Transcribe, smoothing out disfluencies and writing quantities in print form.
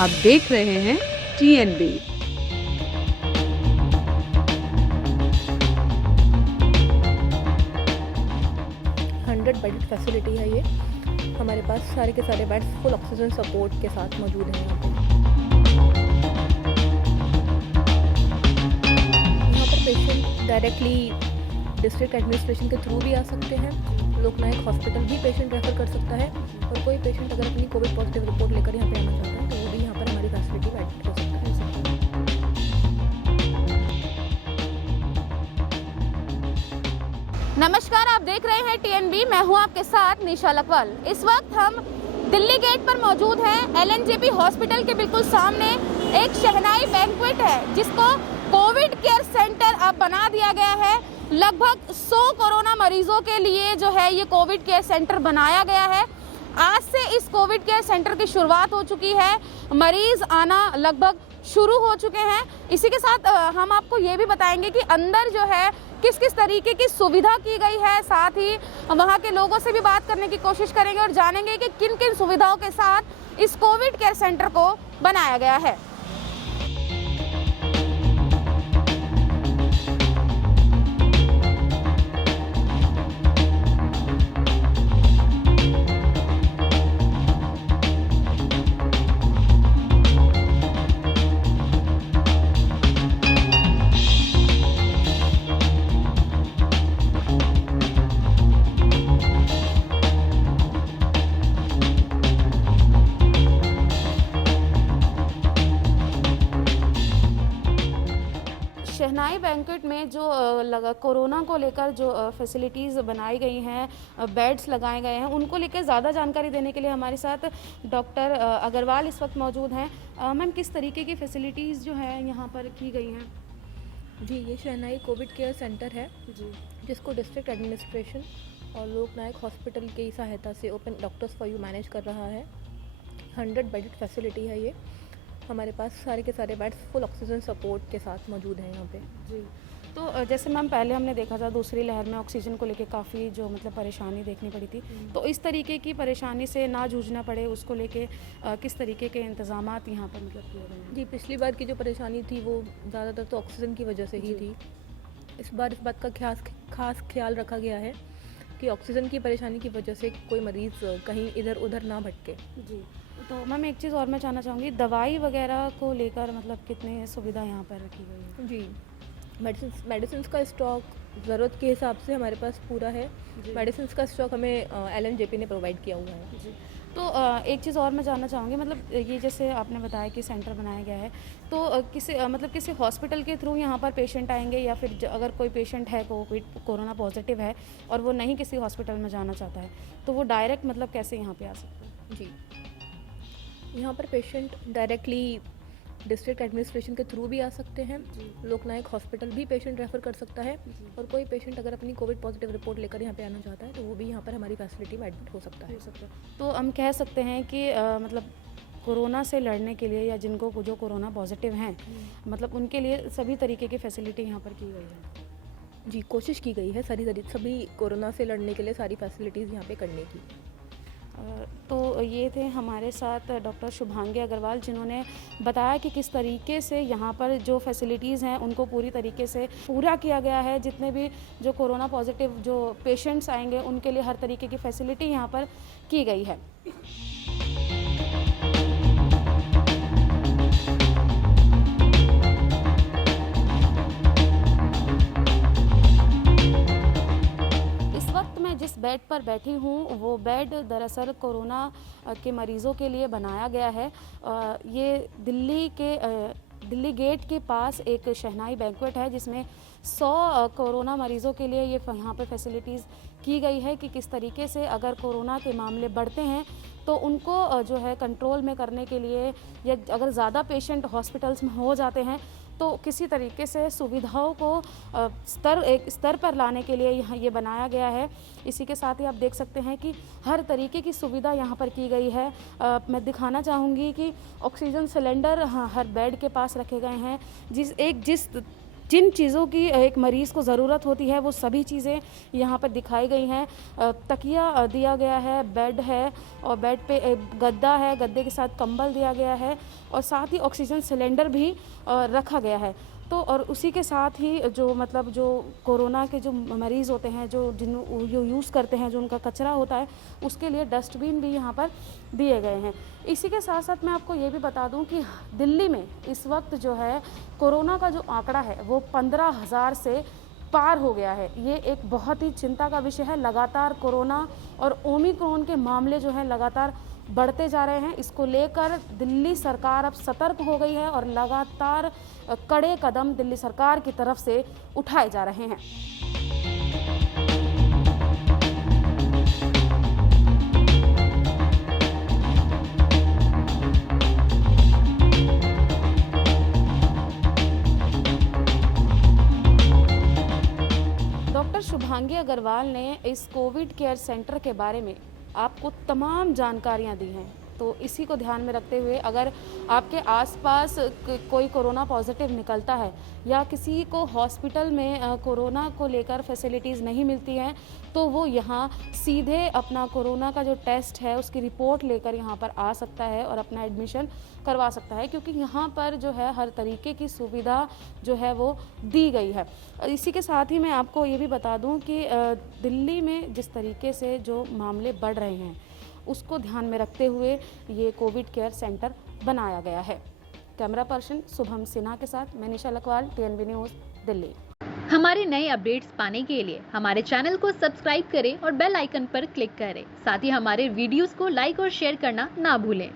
आप देख रहे हैं TNB। बेड फैसिलिटी है ये। हमारे पास सारे के सारे बेड्स फुल ऑक्सीजन सपोर्ट के साथ मौजूद हैं यहाँ पर पेशेंट डायरेक्टली डिस्ट्रिक्ट एडमिनिस्ट्रेशन के थ्रू भी आ सकते हैं। लोकनायक हॉस्पिटल भी पेशेंट रेफर कर सकता है, और कोई पेशेंट अगर अपनी कोविड पॉजिटिव रिपोर्ट लेकर यहाँ पे आना चाहता है तो वो भी यहाँ पर हमारी फैसिलिटी एडमिट हो सकता है। नमस्कार, आप देख रहे हैं TNB। मैं हूं आपके साथ निशा लकवाल। इस वक्त हम दिल्ली गेट पर मौजूद हैं। LNJP हॉस्पिटल के बिल्कुल सामने एक शहनाई बैंक्वेट है जिसको कोविड केयर सेंटर अब बना दिया गया है। लगभग 100 कोरोना मरीजों के लिए जो है ये कोविड केयर सेंटर बनाया गया है। आज से इस कोविड केयर सेंटर की शुरुआत हो चुकी है। मरीज आना लगभग शुरू हो चुके हैं। इसी के साथ हम आपको ये भी बताएंगे कि अंदर जो है किस किस तरीके की सुविधा की गई है। साथ ही वहाँ के लोगों से भी बात करने की कोशिश करेंगे और जानेंगे कि किन किन सुविधाओं के साथ इस कोविड केयर सेंटर को बनाया गया है। शहनाई बैंक्वेट में जो कोरोना को लेकर जो फैसिलिटीज़ बनाई गई हैं, बेड्स लगाए गए हैं, उनको लेकर ज़्यादा जानकारी देने के लिए हमारे साथ डॉक्टर अग्रवाल इस वक्त मौजूद हैं। मैम, किस तरीके की फैसिलिटीज़ जो है यहाँ पर की गई हैं? जी, ये शहनाई कोविड केयर सेंटर है जी, जिसको डिस्ट्रिक्ट एडमिनिस्ट्रेशन और लोकनायक हॉस्पिटल की सहायता से open doctors for you manage कर रहा है। 100 बेड फैसिलिटी है ये। हमारे पास सारे के सारे बेड्स फुल ऑक्सीजन सपोर्ट के साथ मौजूद हैं यहाँ पे। जी। तो जैसे मैम पहले हमने देखा था दूसरी लहर में ऑक्सीजन को लेके काफ़ी जो मतलब परेशानी देखनी पड़ी थी, तो इस तरीके की परेशानी से ना जूझना पड़े उसको लेके किस तरीके के इंतजामात यहाँ पर मतलब किए गए हैं? जी, पिछली बार की जो परेशानी थी वो ज़्यादातर तो ऑक्सीजन की वजह से ही थी। इस बार इस बात का खास ख्याल रखा गया है कि ऑक्सीजन की परेशानी की वजह से कोई मरीज़ कहीं इधर उधर ना भटके। जी। तो मैम एक चीज़ और मैं जानना चाहूँगी, दवाई वगैरह को लेकर मतलब कितनी सुविधा यहाँ पर रखी गई है? जी, मेडिसिन का स्टॉक ज़रूरत के हिसाब से हमारे पास पूरा है। मेडिसिन का स्टॉक हमें LNJP ने प्रोवाइड किया हुआ है। जी। तो एक चीज़ और मैं जानना चाहूँगी, मतलब ये जैसे आपने बताया कि सेंटर बनाया गया है, तो किसी हॉस्पिटल के थ्रू यहाँ पर पेशेंट आएंगे, या फिर अगर कोई पेशेंट है कोरोना पॉजिटिव है और वो नहीं किसी हॉस्पिटल में जाना चाहता है तो वो डायरेक्ट मतलब कैसे यहाँ पे आ सकता है? जी, यहाँ पर पेशेंट डायरेक्टली डिस्ट्रिक्ट एडमिनिस्ट्रेशन के थ्रू भी आ सकते हैं। लोकनायक हॉस्पिटल भी पेशेंट रेफर कर सकता है, और कोई पेशेंट अगर अपनी कोविड पॉजिटिव रिपोर्ट लेकर यहाँ पे आना चाहता है तो वो भी यहाँ पर हमारी फैसिलिटी में एडमिट हो सकता है। तो हम कह सकते हैं कि मतलब कोरोना से लड़ने के लिए या जिनको जो कोरोना पॉजिटिव हैं मतलब उनके लिए सभी तरीके की फैसिलिटी यहाँ पर की गई है। जी, कोशिश की गई है सभी कोरोना से लड़ने के लिए सारी फैसिलिटीज़ यहाँ पे करने की। तो ये थे हमारे साथ डॉक्टर शुभांगी अग्रवाल, जिन्होंने बताया कि किस तरीके से यहाँ पर जो फैसिलिटीज़ हैं उनको पूरी तरीके से पूरा किया गया है। जितने भी जो कोरोना पॉजिटिव जो पेशेंट्स आएंगे उनके लिए हर तरीके की फैसिलिटी यहाँ पर की गई है। जिस बेड पर बैठी हूँ वो बेड दरअसल कोरोना के मरीज़ों के लिए बनाया गया है। ये दिल्ली गेट के पास एक शहनाई बैंक्वेट है जिसमें 100 कोरोना मरीज़ों के लिए ये यहाँ पे फैसिलिटीज़ की गई है कि किस तरीके से अगर कोरोना के मामले बढ़ते हैं तो उनको जो है कंट्रोल में करने के लिए, या अगर ज़्यादा पेशेंट हॉस्पिटल्स में हो जाते हैं तो किसी तरीके से सुविधाओं को एक स्तर पर लाने के लिए यहाँ ये बनाया गया है। इसी के साथ ही आप देख सकते हैं कि हर तरीके की सुविधा यहाँ पर की गई है। मैं दिखाना चाहूँगी कि ऑक्सीजन सिलेंडर हर बेड के पास रखे गए हैं। जिस जिन चीज़ों की एक मरीज़ को ज़रूरत होती है वो सभी चीज़ें यहाँ पर दिखाई गई हैं। तकिया दिया गया है, बेड है और बेड पे एक गद्दा है, गद्दे के साथ कंबल दिया गया है और साथ ही ऑक्सीजन सिलेंडर भी रखा गया है। तो और उसी के साथ ही जो कोरोना के जो मरीज़ होते हैं, जो यूज़ करते हैं, जो उनका कचरा होता है, उसके लिए डस्टबिन भी यहाँ पर दिए गए हैं। इसी के साथ साथ मैं आपको ये भी बता दूं कि दिल्ली में इस वक्त जो है कोरोना का जो आंकड़ा है वो 15,000 से पार हो गया है। ये एक बहुत ही चिंता का विषय है। लगातार कोरोना और ओमिक्रॉन के मामले जो हैं लगातार बढ़ते जा रहे हैं। इसको लेकर दिल्ली सरकार अब सतर्क हो गई है और लगातार कड़े कदम दिल्ली सरकार की तरफ से उठाए जा रहे हैं। डॉक्टर शुभांगी अग्रवाल ने इस कोविड केयर सेंटर के बारे में आपको तमाम जानकारियां दी हैं। तो इसी को ध्यान में रखते हुए अगर आपके आसपास कोई कोरोना पॉजिटिव निकलता है या किसी को हॉस्पिटल में कोरोना को लेकर फैसिलिटीज़ नहीं मिलती हैं, तो वो यहाँ सीधे अपना कोरोना का जो टेस्ट है उसकी रिपोर्ट लेकर यहाँ पर आ सकता है और अपना एडमिशन करवा सकता है, क्योंकि यहाँ पर जो है हर तरीके की सुविधा जो है वो दी गई है। इसी के साथ ही मैं आपको ये भी बता दूँ कि दिल्ली में जिस तरीके से जो मामले बढ़ रहे हैं उसको ध्यान में रखते हुए ये कोविड केयर सेंटर बनाया गया है। कैमरा पर्सन शुभम सिन्हा के साथ मैं निशा लखवाल, TNB न्यूज़, दिल्ली। हमारे नए अपडेट्स पाने के लिए हमारे चैनल को सब्सक्राइब करें और बेल आइकन पर क्लिक करें। साथ ही हमारे वीडियोस को लाइक और शेयर करना ना भूलें।